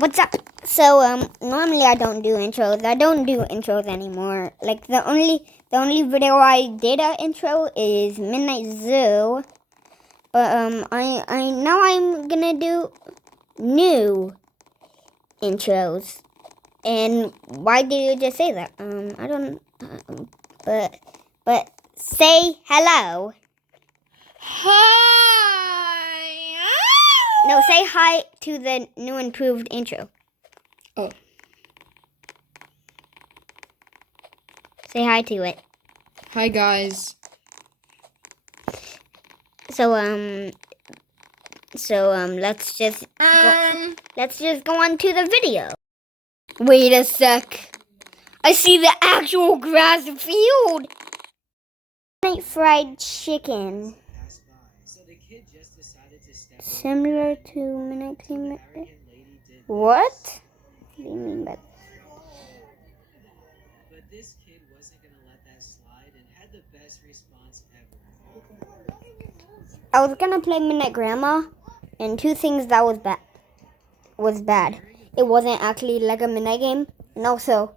What's up? So normally I don't do intros. I don't do intros anymore. Like the only video I did an intro is Midnight Zoo. But I now I'm gonna do new intros. And why did you just say that? I don't. But say hello. Hi. No, say hi to the new improved intro. Oh. Say hi to it. Hi guys. So let's just go on to the video. Wait a sec. I see the actual grass field. Night fried chicken. Similar to Midnight Team. What? What do you mean by that? But this kid wasn't going to let that slide and had the best response ever. I was gonna play Midnight Grandma, and two things that was bad. It wasn't actually like a midnight game, and also,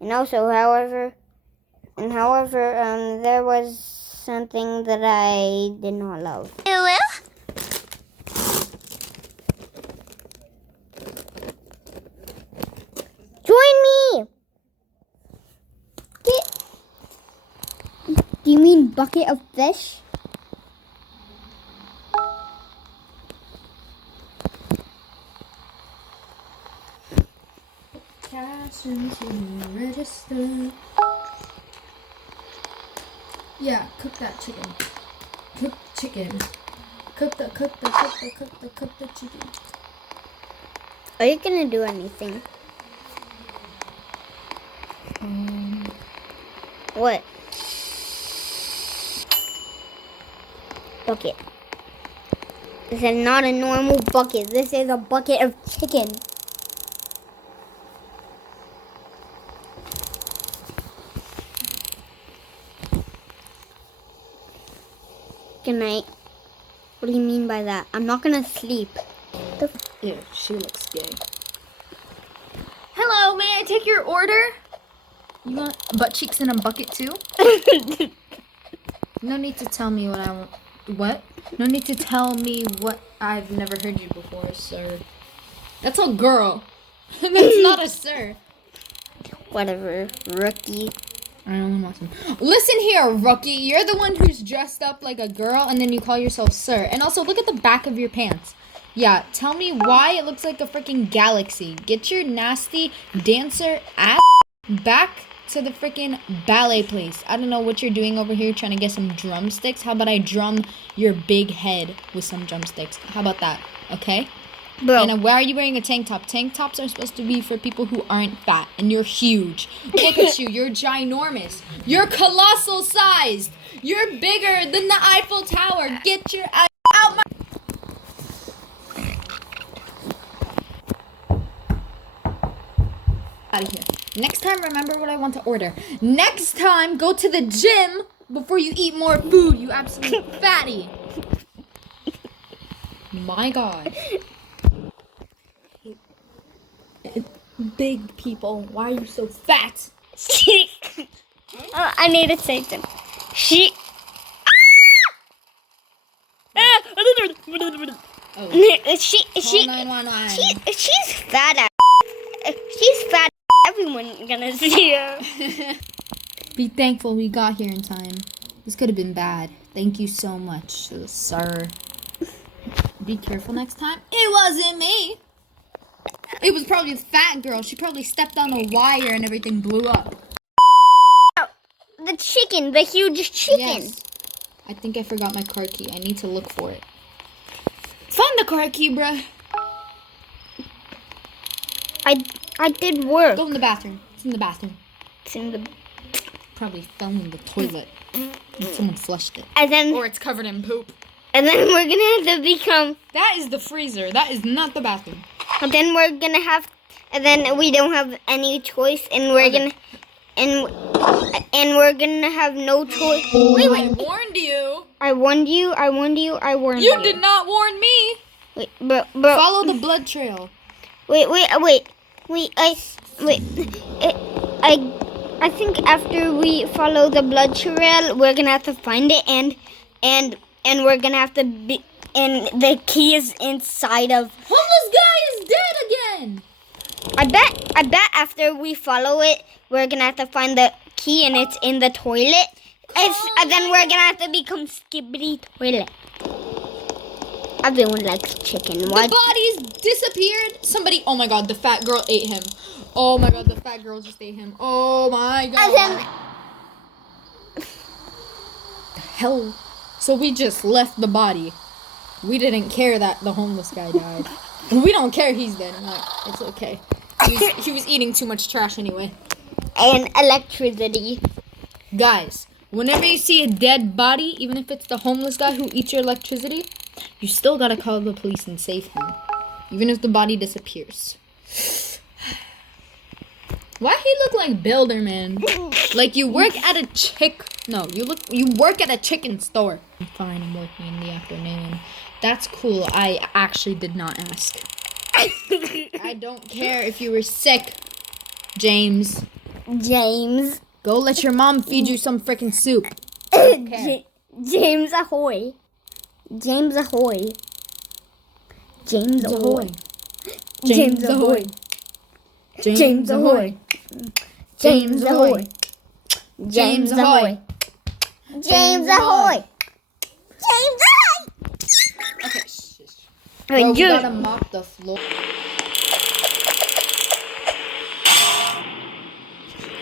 however, there was something that I did not love. Join me! Do you mean bucket of fish? Cash into the register. Yeah, cook that chicken. Cook chicken. Cook the chicken. Are you gonna do anything? What? Bucket. This is not a normal bucket. This is a bucket of chicken. Good night. What do you mean by that? I'm not gonna sleep. Ew, she looks gay. Hello, may I take your order? You want butt cheeks in a bucket too? No need to tell me what I want. What? No need to tell me what I've never heard you before, sir. That's a girl. That's not a sir. Whatever, rookie. I don't know. Listen here, rookie. You're the one who's dressed up like a girl and then you call yourself sir. And also, look at the back of your pants. Yeah, tell me why it looks like a freaking galaxy. Get your nasty dancer ass back to the freaking ballet place. I don't know what you're doing over here trying to get some drumsticks. How about I drum your big head with some drumsticks? How about that? Okay? Bro. And why are you wearing a tank top? Tank tops are supposed to be for people who aren't fat. And you're huge. Look at you. You're ginormous. You're colossal sized. You're bigger than the Eiffel Tower. Get your ass out my... out of here. Next time, remember what I want to order. Next time, go to the gym before you eat more food, you absolute fatty. My God. Big people, why are you so fat? I need to say something. She's fat. She's fat. Everyone gonna see her. Be thankful we got here in time. This could have been bad. Thank you so much, sir. Be careful next time. It wasn't me. It was probably the fat girl. She probably stepped on a wire and everything blew up. The chicken, the huge chicken. Yes. I think I forgot my car key. I need to look for it. Find the car key, bruh. I did work. Go in the bathroom. It's in the bathroom. It's in the... Probably fell in the toilet. And someone flushed it. And then... Or it's covered in poop. And then we're gonna have to become... That is the freezer. That is not the bathroom. And then we're gonna have... And then we don't have any choice, and we're gonna... And we're gonna have no choice. Wait. I warned you. I warned you. You did not warn me. Wait, but Follow the blood trail. Wait, I think after we follow the blood trail, we're gonna have to find it, and we're gonna have to be, and the key is inside of. Homeless guy is dead again. I bet after we follow it, we're gonna have to find the key, and it's in the toilet. And then we're gonna have to become Skibidi Toilet. Everyone likes chicken. Why? The bodies disappeared. Somebody, oh my god, the fat girl ate him. Oh my god, the fat girl just ate him. Oh my god. And then, The hell? So we just left the body. We didn't care that the homeless guy died. We don't care he's dead. Like, it's okay. He was eating too much trash anyway. and electricity. Guys, whenever you see a dead body, even if it's the homeless guy who eats your electricity, you still gotta call the police and save him. Even if the body disappears. Why he look like Builder Man? Like you work at a you work at a chicken store. I'm fine, I'm working in the afternoon. That's cool. I actually did not ask. I don't care if you were sick, James. James. Go let your mom feed you some freaking soup. Okay. James ahoy. James ahoy. James ahoy. James ahoy. James ahoy. James ahoy. James ahoy. James ahoy. James ahoy. Okay, shush. Hey, Bro, we you- gotta mop the floor.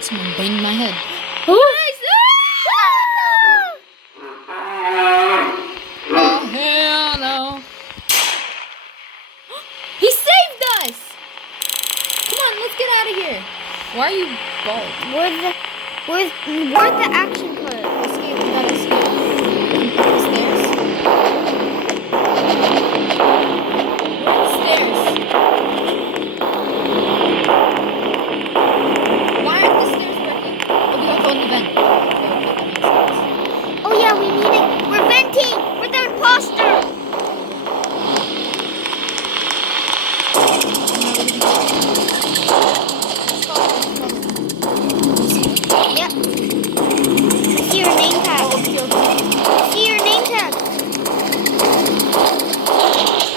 Someone banged my head. Who? Oh, hell no. He saved us! Come on, let's get out of here. Why are you bald? Where's the action part? Escape, we gotta escape. Stairs. Stairs. Why aren't the stairs working? Oh, we gotta go in the vent. Okay, that makes sense. Oh yeah, we need it. We're venting. We're the imposter. Yep. See your name tag. See your name tag.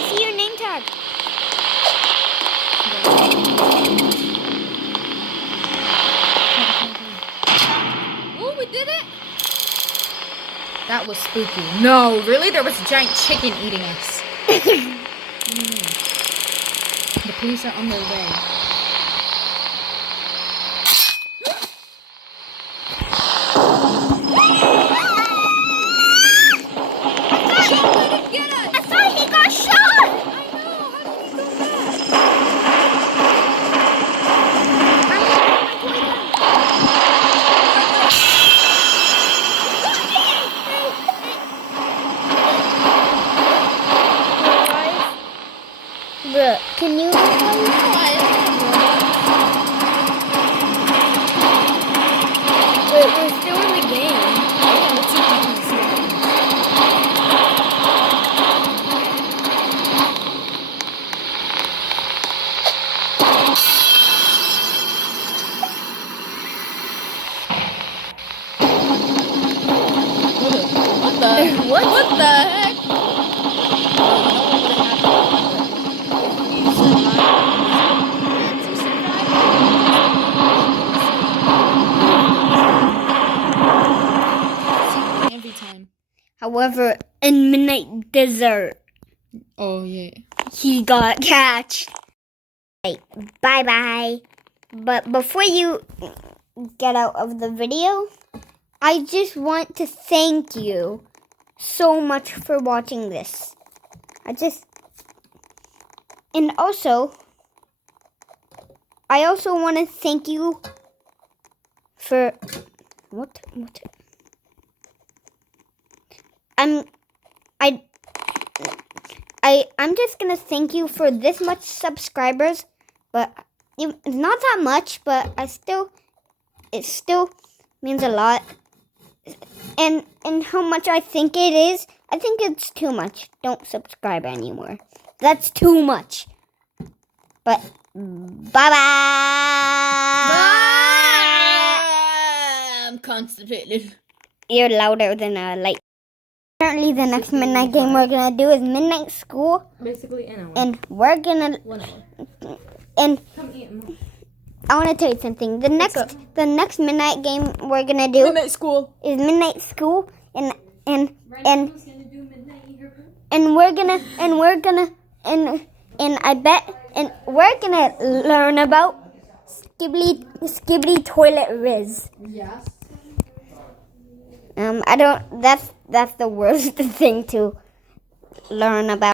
See your name tag. Oh, we did it! That was spooky. No, really? There was a giant chicken eating us. The police are on their way. I thought he got shot. Bruh, can you? We're still in the game. What the heck? Every time. However, in Midnight Desert, Oh yeah. he got catched. Right, bye. But before you get out of the video, I just want to thank you so much for watching this. And also, I also want to thank you for what? I'm just gonna thank you for this much subscribers, but it's not that much, but it still means a lot. And how much I think it is, I think it's too much. Don't subscribe anymore. That's too much. But bye bye. I'm constipated. You're louder than a light. Apparently, the next midnight game we're gonna do is Midnight School, Basically, an hour. and we're gonna 1 hour. and Come eat. I want to tell you something. The next midnight game we're gonna do Midnight school. is Midnight School, and Who's gonna do midnight eager? we're gonna and I bet and we're gonna learn about Skibbly Toilet Riz. Yes. I don't. That's the worst thing to learn about.